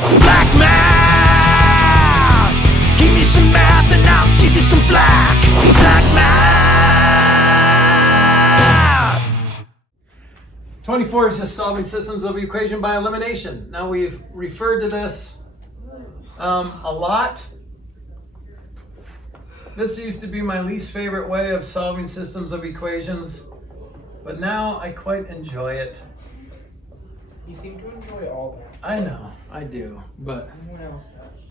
Flack math! Give me some math and I'll give you some flack. Flack math! 24 is just solving systems of equation by elimination. Now we've referred to this a lot. This used to be my least favorite way of solving systems of equations, but now I quite enjoy it. You seem to enjoy all that. I know, I do, but Everyone else does.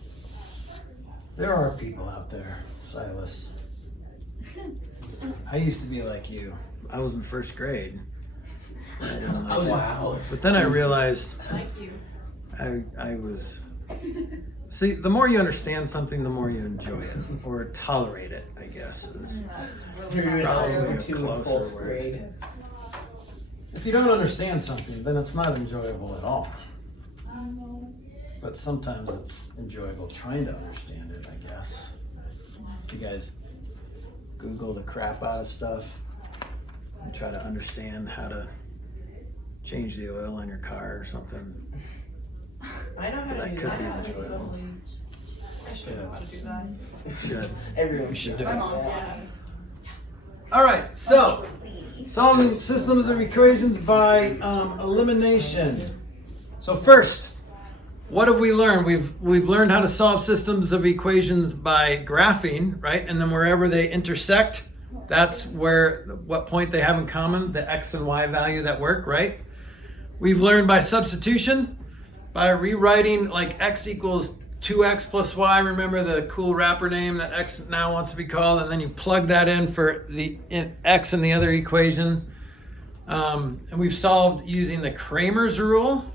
there are people out there, Silas. I used to be like you. I was in first grade. I didn't like it. Wow. But then I realized Like you. I was. See, the more you understand something, the more you enjoy it or tolerate it, I guess. Is That's You're really doing not Probably algebra a 2 in closer fourth word. grade. if you don't understand something, then it's not enjoyable at all. But sometimes it's enjoyable trying to understand it, I guess. You guys Google the crap out of stuff and try to understand how to change the oil on your car or something. I know how to That do could that. be enjoyable. I should know how to do that. Should. Everyone We should do My it. mom's dad. All right, so solving systems of equations by elimination. So first, what have we learned? We've learned how to solve systems of equations by graphing, right? And then wherever they intersect, that's what point they have in common, the x and y value that work, right? We've learned by substitution, by rewriting like x equals 2x plus y. Remember the cool wrapper name that x now wants to be called, and then you plug that in for x in the other equation. And we've solved using the Kramer's rule,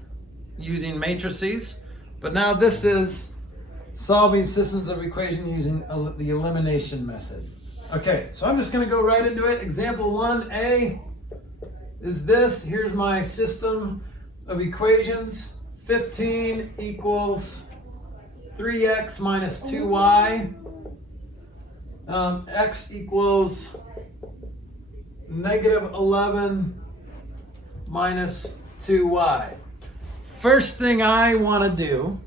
using matrices. But now this is solving systems of equation using the elimination method. Okay, so I'm just going to go right into it. Example 1a is this. Here's my system of equations. 15 equals 3x minus 2y. X equals negative 11 minus 2y. First thing I want to do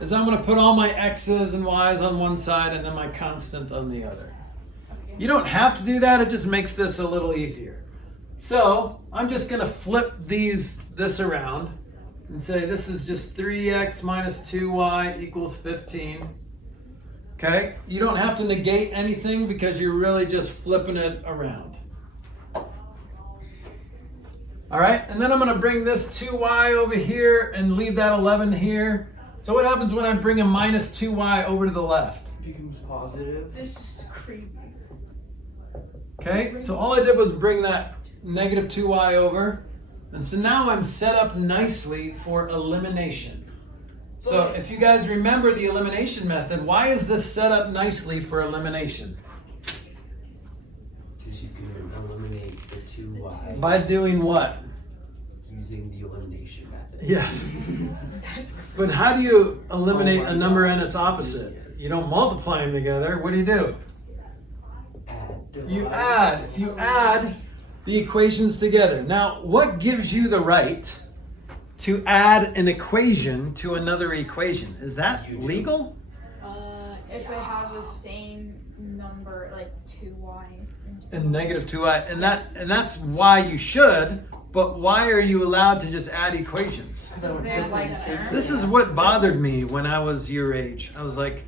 is I'm going to put all my x's and y's on one side and then my constant on the other. You don't have to do that, it just makes this a little easier. So I'm just going to flip this around and say this is just 3x minus 2y equals 15. Okay? You don't have to negate anything because you're really just flipping it around. All right, and then I'm going to bring this 2y over here and leave that 11 here. So what happens when I bring a minus 2y over to the left? It becomes positive. This is crazy. Okay, so all I did was bring that negative 2y over. And so now I'm set up nicely for elimination. So if you guys remember the elimination method, why is this set up nicely for elimination? Because you can eliminate the 2y By doing what? using the elimination method. Yes. That's crazy. But how do you eliminate Oh my a number God. and its opposite? You don't multiply them together. What do? Add. You add. If you add the equations together. Now, what gives you the right to add an equation to another equation? Is that You do. legal? If they have the same number, like 2y. And negative 2i, and that's why you should, but why are you allowed to just add equations? Because they have like terms. This is what bothered me when I was your age. I was like,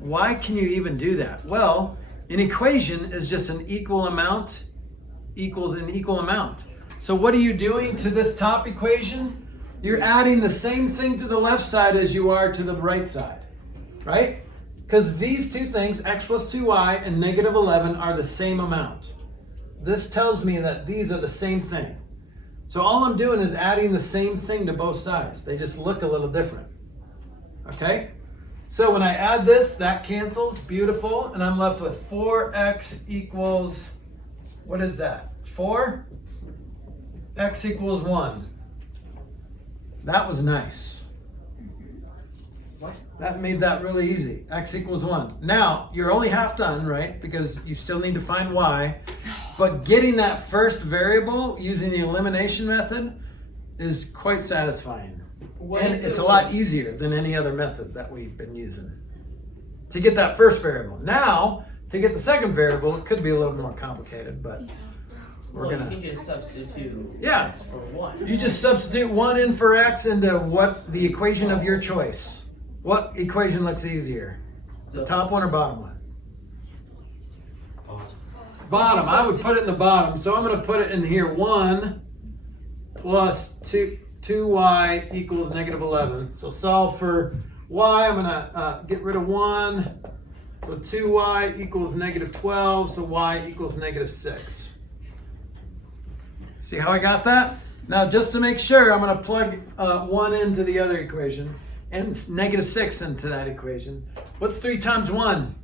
why can you even do that? Well, an equation is just an equal amount equals an equal amount. So what are you doing to this top equation? You're adding the same thing to the left side as you are to the right side, right? Because these two things, x plus 2y and negative 11, are the same amount. This tells me that these are the same thing. So all I'm doing is adding the same thing to both sides. They just look a little different. Okay? So when I add this, that cancels. Beautiful. And I'm left with 4x equals, what is that? 4? X equals 1. That was nice. What? That made that really easy. X equals 1. Now, you're only half done, right? Because you still need to find y. But getting that first variable using the elimination method is quite satisfying. And it's a lot easier than any other method that we've been using to get that first variable. Now, to get the second variable, it could be a little more complicated, but we're You gonna. can just substitute Yeah. X for 1. You just substitute 1 in for x into what the equation of your choice. What equation looks easier? The top one or bottom one? Bottom. I would put it in the bottom. So I'm going to put it in here. 1 plus 2y equals negative 11. So solve for y. I'm going to get rid of 1. So 2y equals negative 12. So y equals negative 6. See how I got that? Now, just to make sure, I'm going to plug 1 into the other equation and negative 6 into that equation. What's 3 times 1?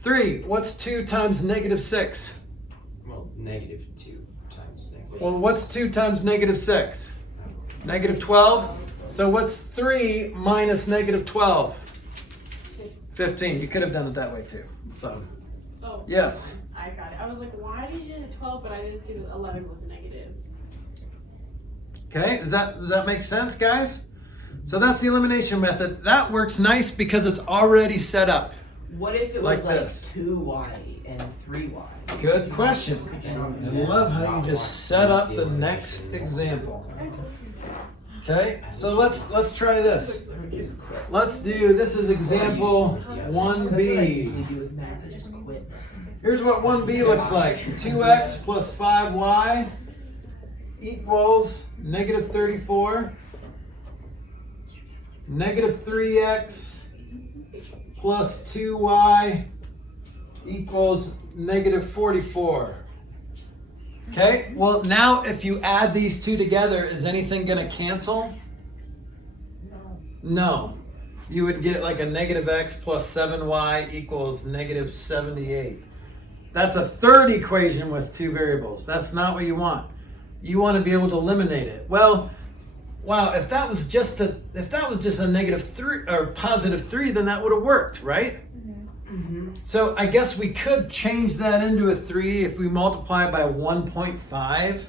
3. What's 2 times negative 6? Well, negative 2 times negative. Well, what's 2 times negative 6? Negative 12. So what's 3 minus negative 12? 15. You could have done it that way too. So, Oh. yes. I got it. I was like, why did you do 12, but I didn't see that 11 was a negative. Okay, does that make sense, guys? So that's the elimination method. That works nice because it's already set up. What if it Like was like this. 2y and 3y? Good question. Could you not I do that? love how you just set up the next example. Okay, so let's try this. Let's do, this is example 1b. Here's what 1b looks like. 2x plus 5y equals negative 34. Negative 3x plus 2y equals negative 44. Okay, well now if you add these two together, is anything going to cancel? No. You would get like a negative x plus 7y equals negative 78. That's a third equation with two variables. That's not what you want. You want to be able to eliminate it. Well, wow, if that was just a negative 3 or positive 3, then that would have worked, right? Mm-hmm. So I guess we could change that into a 3 if we multiply by 1.5.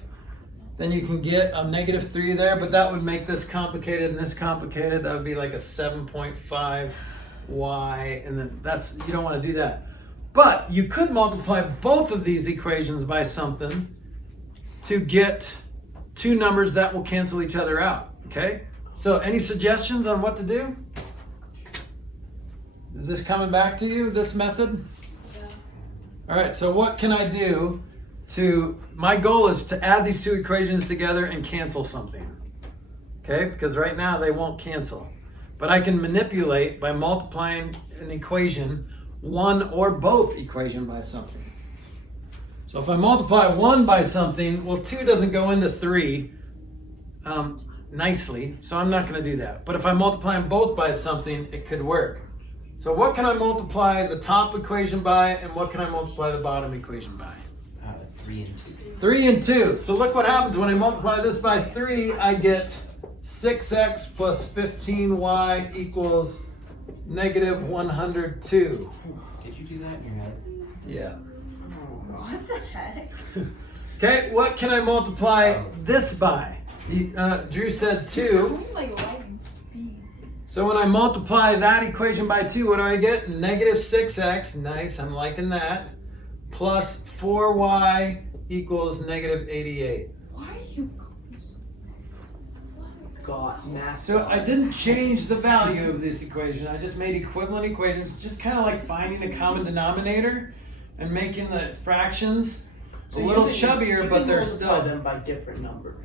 Then you can get a negative 3 there, but that would make this complicated and this complicated. That would be like a 7.5y, and then you don't want to do that. But you could multiply both of these equations by something to get two numbers that will cancel each other out, okay? So any suggestions on what to do? Is this coming back to you, this method? Yeah. All right, so what can I do my goal is to add these two equations together and cancel something, okay? Because right now they won't cancel. But I can manipulate by multiplying an equation, one or both equation by something. So if I multiply 1 by something, well, 2 doesn't go into 3 nicely, so I'm not going to do that. But if I multiply them both by something, it could work. So what can I multiply the top equation by, and what can I multiply the bottom equation by? 3 and 2. 3 and 2. So look what happens when I multiply this by 3, I get 6x plus 15y equals negative 102. Did you do that in your head? Yeah. What the heck? Okay, what can I multiply this by? Drew said 2. Like lightning speed. So when I multiply that equation by 2, what do I get? Negative 6x, nice, I'm liking that, plus 4y equals negative 88. Why are you going so? God, math. So I didn't change the value of this equation, I just made equivalent equations, just kind of like finding a common denominator and making the fractions a little chubbier, but they're still... multiply them by different numbers.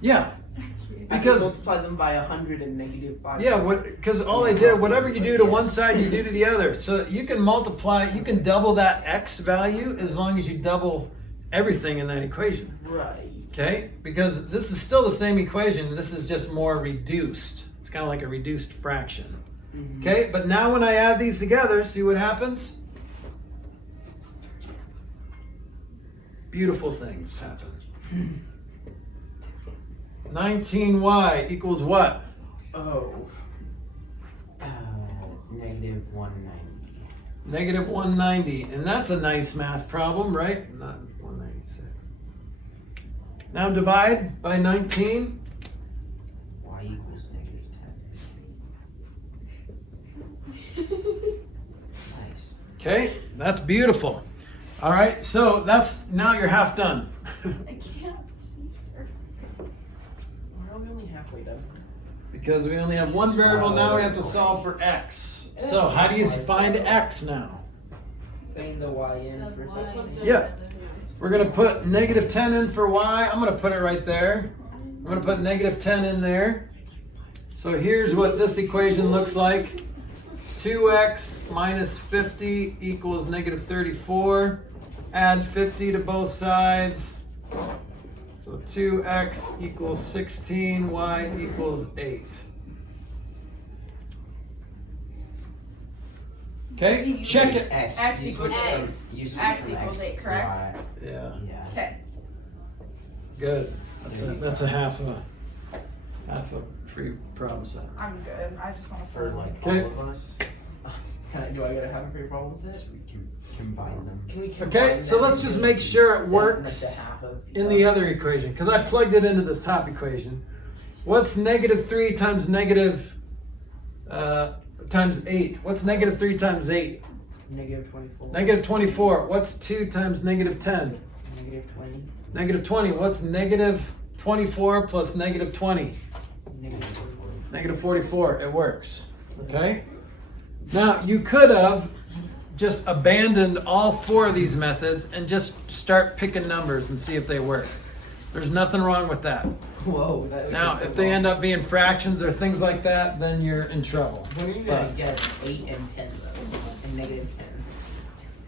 Yeah. I can Because multiply them by 100 and negative 5. yeah, because all I did, whatever you do to one side, you do to the other. So you can multiply, you can double that x value as long as you double everything in that equation. Right. Okay? Because this is still the same equation, this is just more reduced. It's kind of like a reduced fraction. Mhm. Okay? But now when I add these together, see what happens? Beautiful things happen. 19y equals what? Oh. Negative 190. Negative 190. And that's a nice math problem, right? Not 196. Now divide by 19. Nice. Okay, that's beautiful. All right, so that's now you're half done. I can't see, sir. Why are we only halfway done? Because we only have one variable now, we have to solve for x. So how do you find x now? Putting the y in Sub for a y. second. Yeah. We're gonna put negative 10 in for y. I'm gonna put it right there. I'm gonna put negative 10 in there. So here's what this equation looks like. 2x minus 50 equals negative 34. Add 50 to both sides. So 2x equals 16, y equals 8. Okay, check it. X. X You equals switched from- X. you switched X from equals X 8, to correct? Y. Yeah, Yeah. Okay. good. That's a half a free problem set. I'm good. I just want to For like Okay. all of us, Do I gotta have a free problem set? so we can combine them. Can we combine Okay, so them let's just into make sure it set works like the half of each in the other equation, because I plugged it into this top equation. What's negative 3 times negative times 8? What's negative 3 times 8? Negative 24. Negative 24. What's 2 times negative 10? Negative 20. Negative 20. What's negative 24 plus negative 20? Negative 44. Negative 44. It works. Okay? Now, you could have just abandoned all 4 of these methods and just start picking numbers and see if they work. There's nothing wrong with that. Whoa. That Now, if they end up being fractions or things like that, then you're in trouble. When are you But- gonna get 8 and 10 though? And negative 10.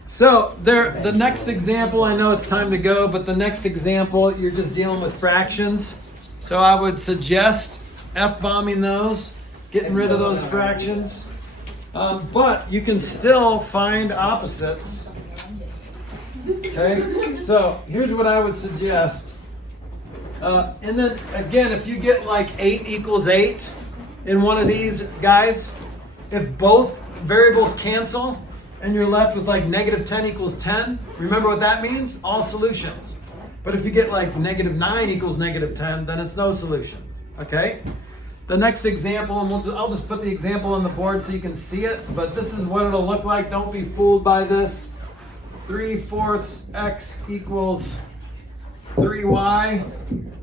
So the next example, I know it's time to go, but the next example, you're just dealing with fractions. So I would suggest F-bombing those, getting rid of those fractions. But you can still find opposites. Okay, so here's what I would suggest. And then again, if you get like 8 equals 8 in one of these guys, if both variables cancel and you're left with like negative 10 equals 10, remember what that means? All solutions. But if you get like negative 9 equals negative 10, then it's no solution. Okay? The next example, and I'll just put the example on the board so you can see it, but this is what it'll look like. Don't be fooled by this. 3/4 x equals 3y. And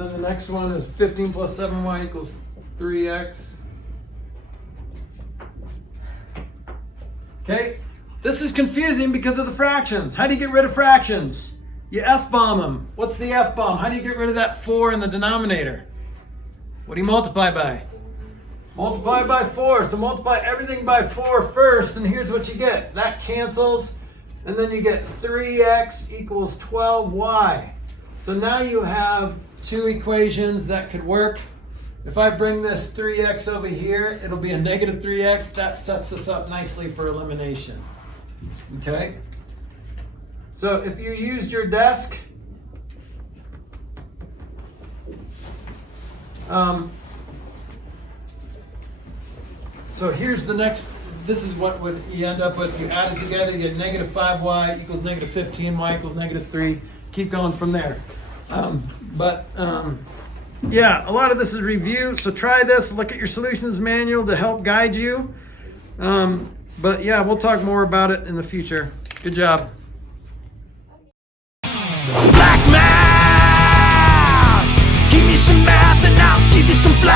then the next one is 15 plus 7y equals 3x. Okay, this is confusing because of the fractions. How do you get rid of fractions? You F-bomb them. What's the F-bomb? How do you get rid of that 4 in the denominator? What do you multiply by? Multiply by 4. So multiply everything by 4 first, and here's what you get. That cancels, and then you get 3x equals 12y. So now you have 2 equations that could work. If I bring this 3x over here, it'll be a negative 3x. That sets us up nicely for elimination. Okay? So if you used your desk, so here's the next, this is what would you end up with. You add it together, you get negative 5y equals negative 15, y equals negative 3. Keep going from there. Yeah, a lot of this is review, so try this, look at your solutions manual to help guide you. But yeah, we'll talk more about it in the future. Good job. Flack math. Give me some math and I'll give you some flack.